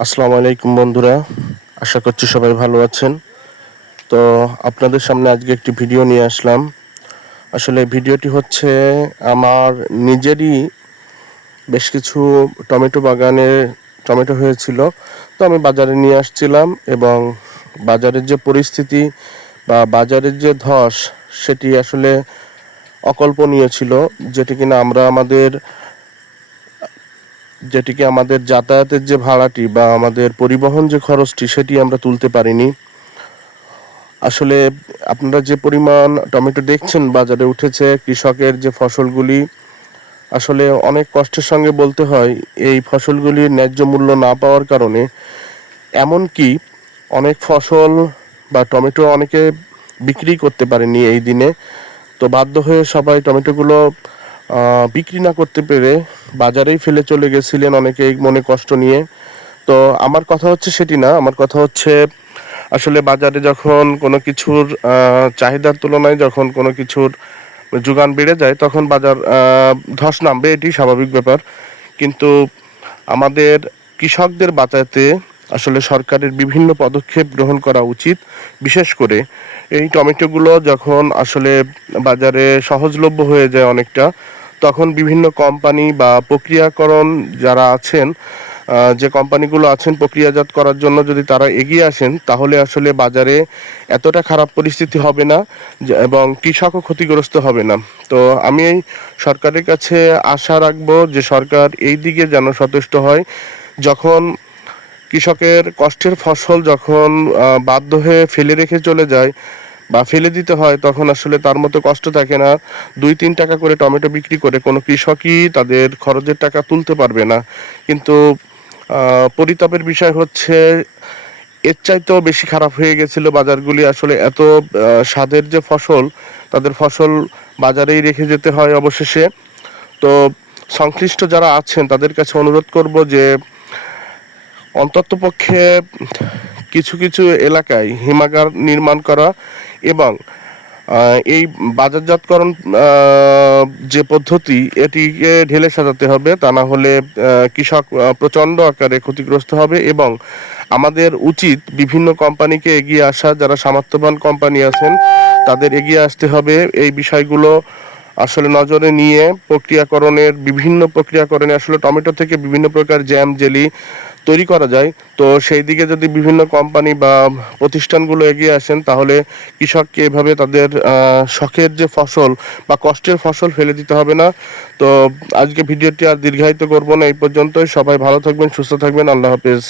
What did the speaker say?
আসসালামু আলাইকুম বন্ধুরা, আশা করছি সবাই ভালো আছেন। তো আপনাদের সামনে আজকে একটি ভিডিও নিয়ে আসলাম। আসলে ভিডিওটি হচ্ছে আমার নিজেরই বেশ কিছু টমেটো বাগানে টমেটো হয়েছিল। তো আমি বাজারে নিয়ে আসছিলাম এবং বাজারের যে পরিস্থিতি বা বাজারের যে ধস, সেটি আসলে অকল্পনীয় ছিল, যেটি কিনা আমরা আমাদের যেটিকে আমাদের যাতায়াতের যে ভাড়াটি বা আমাদের পরিবহন যে খরচটি, সেটি আমরা তুলতে পারিনি। আসলে আপনারা যে পরিমাণ টমেটো দেখছেন, বাজারে উঠেছে, কৃষকের যে ফসলগুলি, আসলে অনেক কষ্টের সঙ্গে বলতে হয়, এই ফসলগুলির ন্যায্য মূল্য না পাওয়ার কারণে। এমনকি অনেক ফসল বা টমেটো অনেকে বিক্রি করতে পারেনি এই দিনে। তো বাধ্য হয়ে সবাই টমেটোগুলো বিক্রি না করতে পেরে বাজারেই ফেলে চলে গেছিলেন অনেকেই মনে কষ্ট নিয়ে। তো আমার কথা হচ্ছে সেটি না, আমার কথা হচ্ছে আসলে বাজারে যখন কোনো কিছুর চাহিদার তুলনায় যখন কোনো কিছুর যোগান বেড়ে যায়, তখন বাজার ধস নামবে, এটি স্বাভাবিক ব্যাপার। কিন্তু আমাদের কৃষকদের বাঁচাতে আসলে সরকারের বিভিন্ন পদক্ষেপ গ্রহণ করা উচিত। বিশেষ করে এই টমেটোগুলো যখন আসলে বাজারে সহজলভ্য হয়ে যায় অনেকটা, তখন বিভিন্ন কোম্পানি বা প্রক্রিয়াকরণ যারা আছেন যে কোম্পানিগুলো আছেন প্রক্রিয়াজাত করার জন্য যদি তারা এগিয়ে আসেন, তাহলে আসলে বাজারে এতটা খারাপ পরিস্থিতি হবে না এবং কৃষকও ক্ষতিগ্রস্ত হবে না। তো আমি এই সরকারের কাছে আশা রাখব যে সরকার এই দিকে যেন সচেষ্ট হয়। যখন কৃষকের কষ্টের ফসল যখন বাধ্য হয়ে ফেলে রেখে চলে যায় বা ফেলে দিতে হয়, তখন আসলে তার মতো কষ্ট থাকে না। দুই, তিন টাকা করে টমেটো বিক্রি করে কোনো কৃষকই তাদের খরচের টাকা তুলতে পারবে না। কিন্তু পরিতাপের বিষয় হচ্ছে, এর চাইতেও বেশি খারাপ হয়ে গেছিল বাজারগুলি। আসলে এত স্বাদের যে ফসল, তাদের ফসল বাজারেই রেখে যেতে হয় অবশেষে। তো সংশ্লিষ্ট যারা আছেন, তাদের কাছে অনুরোধ করব যে অন্ততপক্ষে কিছু কিছু এলাকায় হিমাগার নির্মাণ করা এবং এই বাজারজাতকরণ যে পদ্ধতি, এটিকে ঢেলে সাজাতে হবে। তা না হলে কৃষক প্রচণ্ড আকারে ক্ষতিগ্রস্ত হবে এবং আমাদের উচিত বিভিন্ন কোম্পানিকে এগিয়ে আসা। যারা সামর্থ্যবান কোম্পানি আছেন, তাদের এগিয়ে আসতে হবে। এই বিষয়গুলো আসলে নজরে নিয়ে প্রক্রিয়াকরণের বিভিন্ন প্রক্রিয়াকরণে আসলে টমেটো থেকে বিভিন্ন প্রকার জ্যাম, জেলি তৈরি করা যায়। তো সেই দিকে যদি বিভিন্ন কোম্পানি বা প্রতিষ্ঠানগুলো এগিয়ে আসেন, তাহলে কৃষককে এভাবে তাদের শখের যে ফসল বা কষ্টের ফসল ফেলে দিতে হবে না। তো আজকে ভিডিওটি আর দীর্ঘায়িত করব না, এই পর্যন্তই। সবাই ভালো থাকবেন, সুস্থ থাকবেন। আল্লাহ হাফেজ।